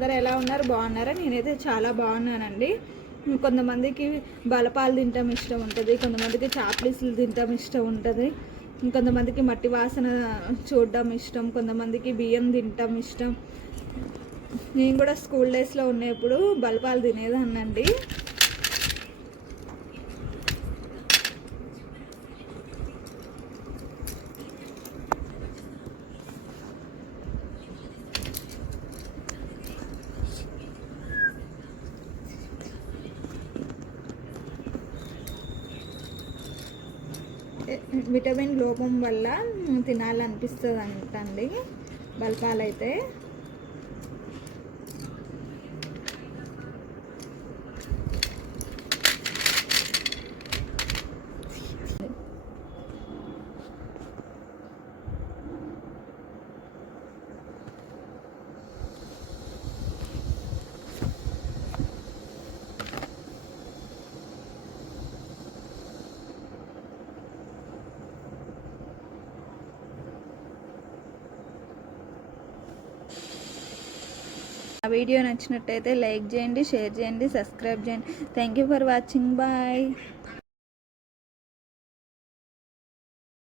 అందరూ ఎలా ఉన్నారు? బాగున్నారా? నేనైతే చాలా బాగున్నానండి. కొంతమందికి బలపాలు తింటాం ఇష్టం ఉంటుంది, కొంతమందికి చాప్లీసులు తింటాం ఇష్టం ఉంటుంది, కొంతమందికి మట్టి వాసన చూడడం ఇష్టం, కొంతమందికి బియ్యం తింటాం ఇష్టం. నేను కూడా స్కూల్ డేస్లో ఉన్నప్పుడు బలపాలు తినేదాన్నండి. విటమిన్ లోపం వల్ల తినాలనిపిస్తుంది అంటండి బలపాలు అయితే. ఆ వీడియో నచ్చినట్టయితే లైక్ చేయండి, షేర్ చేయండి, సబ్స్క్రైబ్ చేయండి. Thank you for watching. Bye.